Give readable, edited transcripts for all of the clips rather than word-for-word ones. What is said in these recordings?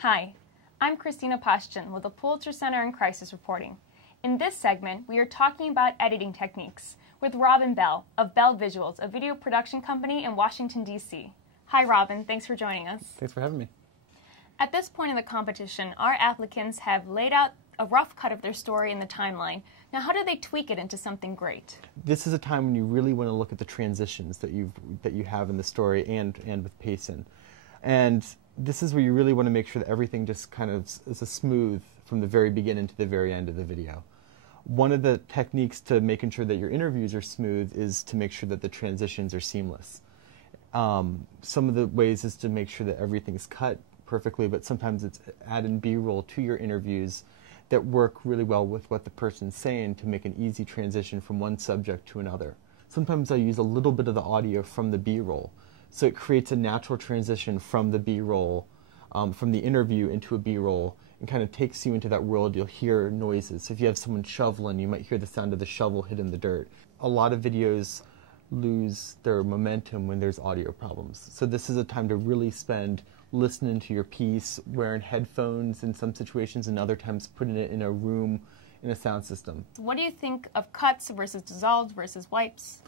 Hi, I'm Christina Pashchin with the Pulitzer Center in Crisis Reporting. In this segment, we are talking about editing techniques with Robin Bell of Bell Visuals, a video production company in Washington, D.C. Hi, Robin. Thanks for joining us. Thanks for having me. At this point in the competition, our applicants have laid out a rough cut of their story in the timeline. Now, how do they tweak it into something great? This is a time when you really want to look at the transitions that you have in the story and with pacing. And this is where you really want to make sure that everything just kind of is a smooth from the very beginning to the very end of the video. One of the techniques to making sure that your interviews are smooth is to make sure that the transitions are seamless. Some of the ways is to make sure that everything's cut perfectly, but sometimes it's adding B-roll to your interviews that work really well with what the person's saying to make an easy transition from one subject to another. Sometimes I use a little bit of the audio from the B-roll, so it creates a natural transition from the B-roll, from the interview into a B-roll, and kind of takes you into that world. You'll hear noises. So if you have someone shoveling, you might hear the sound of the shovel hitting the dirt. A lot of videos lose their momentum when there's audio problems. So this is a time to really spend listening to your piece, wearing headphones in some situations, and other times putting it in a room in a sound system. What do you think of cuts versus dissolved versus wipes?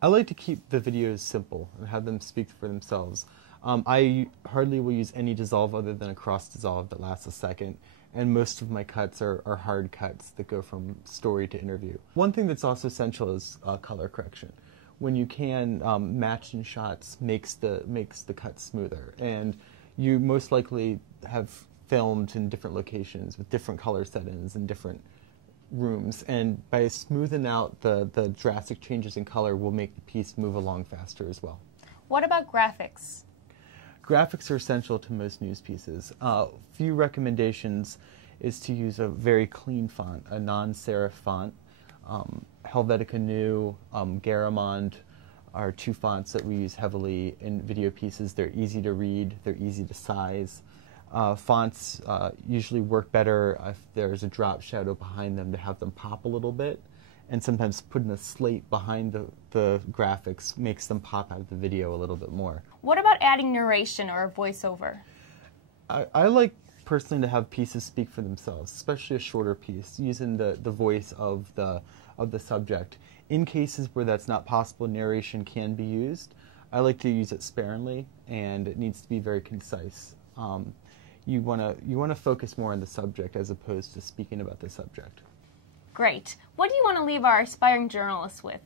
I like to keep the videos simple and have them speak for themselves. I hardly will use any dissolve other than a cross dissolve that lasts a second, and most of my cuts are hard cuts that go from story to interview. One thing that's also essential is color correction. When you can, matching shots makes the cut smoother, and you most likely have filmed in different locations with different color settings and different rooms, and by smoothing out the drastic changes in color will make the piece move along faster as well. What about graphics? Graphics are essential to most news pieces. Few recommendations is to use a very clean font, a non-serif font. Helvetica Neue, Garamond are two fonts that we use heavily in video pieces. They're easy to read, they're easy to size. Fonts usually work better if there's a drop shadow behind them to have them pop a little bit, and sometimes putting a slate behind the graphics makes them pop out of the video a little bit more. What about adding narration or a voiceover? I like personally to have pieces speak for themselves, especially a shorter piece, using the voice of the subject. In cases where that's not possible, narration can be used. I like to use it sparingly, and it needs to be very concise. You want to focus more on the subject as opposed to speaking about the subject. Great. What do you want to leave our aspiring journalists with?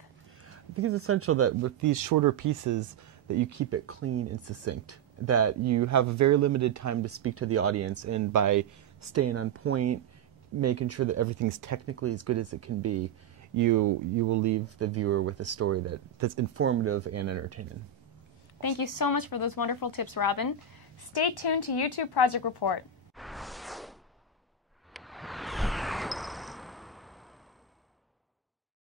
I think it's essential that with these shorter pieces that you keep it clean and succinct, that you have a very limited time to speak to the audience, and by staying on point, making sure that everything's technically as good as it can be, you will leave the viewer with a story that's informative and entertaining. Thank you so much for those wonderful tips, Robin. Stay tuned to YouTube Project Report.